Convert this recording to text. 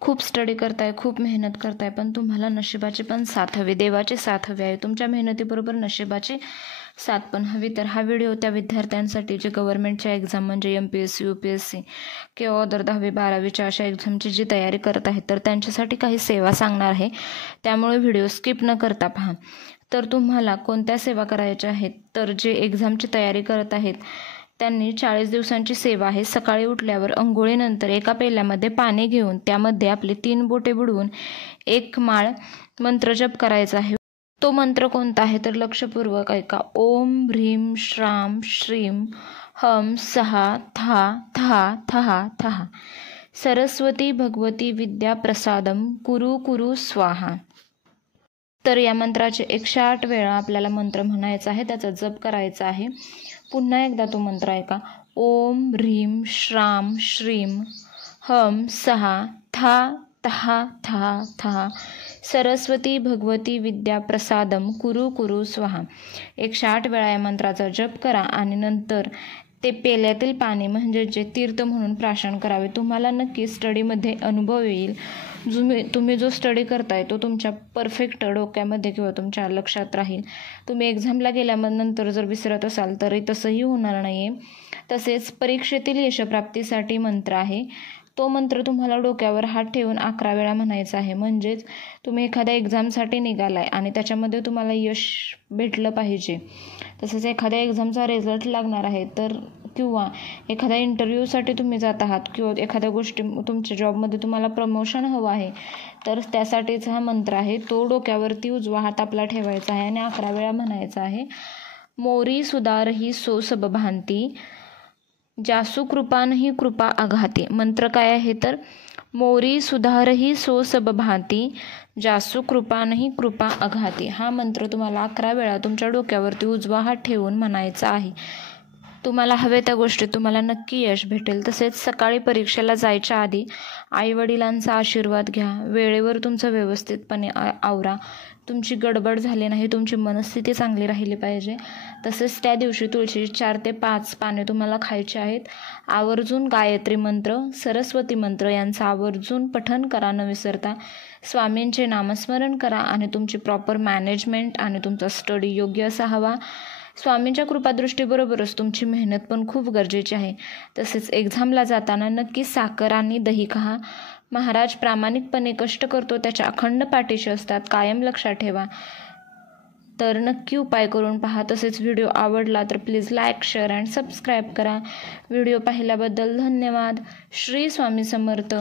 खूप स्टडी करताय, खूप मेहनत करताय, पण तुम्हाला नशिबाची पण साथ हवी, देवाची साथ हवी आहे. तुमच्या मेहनतीबरोबर नशिबाची साथ पण हवी. तर हा व्हिडिओ त्या विद्यार्थ्यांसाठी जे गव्हर्नमेंटच्या एक्झाम म्हणजे MPSC UPSC किंवा अदर 10वी 12वीच्या अशा एक्झामची जी तयारी करत आहेत तर त्यांच्यासाठी काही सेवा सांगणार आहे. त्यामुळे व्हिडिओ स्किप न करता पहा. तर तुम्हाला कोणत्या सेवा करायच्या आहेत, तर जे एक्झामची तयारी करत आहेत त्यांनी 40 दिवसांची सेवा आहे. सकाळी उठल्यावर अंघोळीनंतर एका पेल्यामध्ये पाणी घेऊन त्यामध्ये आपली 3 बोटे बुडवून 1 माळ मंत्रजप करायचा आहे. तो मंत्र कोणता आहे तर लक्षपूर्वक ऐका. ओम ह्रीम श्राम श्रीम हम सहा था था था था सरस्वती भगवती विद्या प्रसादम कुरु कुरु स्वाहा. तर या मंत्राचे 108 वेळा आपल्याला मंत्र म्हणायचा आहे, त्याचा जप करायचा आहे. पुन्हा एकदा तो मंत्र ऐका. ओम ह्रीम श्राम श्रीम हम सहा था था था था सरस्वती भगवती विद्या प्रसादम कुरु कुरु स्वाहा. 108 वेळा या मंत्राचा जप करा आणि नंतर ते पेल्यातील पाणी म्हणजे जे तीर्थ म्हणून प्राशन करावे. तुम्हाला नक्की स्टडीमध्ये अनुभव येईल. तुम्ही जो स्टडी करताय तो तुमच्या परफेक्ट डोक्यामध्ये किंवा तुमच्या लक्षात राहील. तुम्ही एक्झामला गेल्यानंतर जर विसरत असाल तरी तसंही होणार नाही आहे. तसेच परीक्षेतील यशप्राप्तीसाठी मंत्र आहे. तो मंत्र तुम्हाला डोक्यावर हात ठेवून 11 वेळा म्हणायचा आहे. म्हणजेच तुम्ही एखाद्या एक्झामसाठी निघालाय आणि त्याच्यामध्ये तुम्हाला यश भेटलं पाहिजे. तसंच एखाद्या एक्झामचा रिझल्ट लागणार आहे तर किंवा एखाद्या इंटरव्ह्यूसाठी तुम्ही जात आहात किंवा एखाद्या गोष्टी तुमच्या जॉबमध्ये तुम्हाला प्रमोशन हवं आहे तर त्यासाठीचा हा मंत्र आहे. तो डोक्यावरती उजवा हात आपला ठेवायचा आहे आणि 11 वेळा म्हणायचा आहे. मोरी सुधारही सो सब भांती जासू कृपा नाही कृपा आघाती. मंत्र काय आहे तर मोरी सुधारही सो सब भांती जासू कृपा नाही कृपा आघाती. हा मंत्र तुम्हाला 11 वेळा तुमच्या डोक्यावरती उजवा हात ठेवून म्हणायचा आहे. तुम्हाला हवे त्या गोष्टीत तुम्हाला नक्की यश भेटेल. तसेच सकाळी परीक्षेला जायच्या आधी आईवडिलांचा आशीर्वाद घ्या. वेळेवर तुमचं व्यवस्थितपणे आवरा. तुमची गडबड झाली नाही, तुमची मनस्थिती चांगली राहिली पाहिजे. तसेच त्या दिवशी तुळशीची 4 ते 5 पाने तुम्हाला खायची आहेत. आवर्जून गायत्री मंत्र, सरस्वती मंत्र यांचं आवर्जून पठण करा न विसरता. स्वामींचे नामस्मरण करा आणि तुमची प्रॉपर मॅनेजमेंट आणि तुमचा स्टडी योग्य असा हवा. स्वामींच्या कृपादृष्टीबरोबरच तुमची मेहनत पण खूप गरजेची आहे. तसेच एक्झामला जाताना नक्की साखर आणि दही खा. महाराज प्रामाणिकपणे कष्ट करतो त्याच्या अखंड पाठीशी असतात, कायम लक्षात ठेवा. तर नक्की उपाय करून पहा. तसेच व्हिडिओ आवडला तर please like, share and subscribe करा. व्हिडिओ पाहिल्याबद्दल धन्यवाद. श्री स्वामी समर्थ.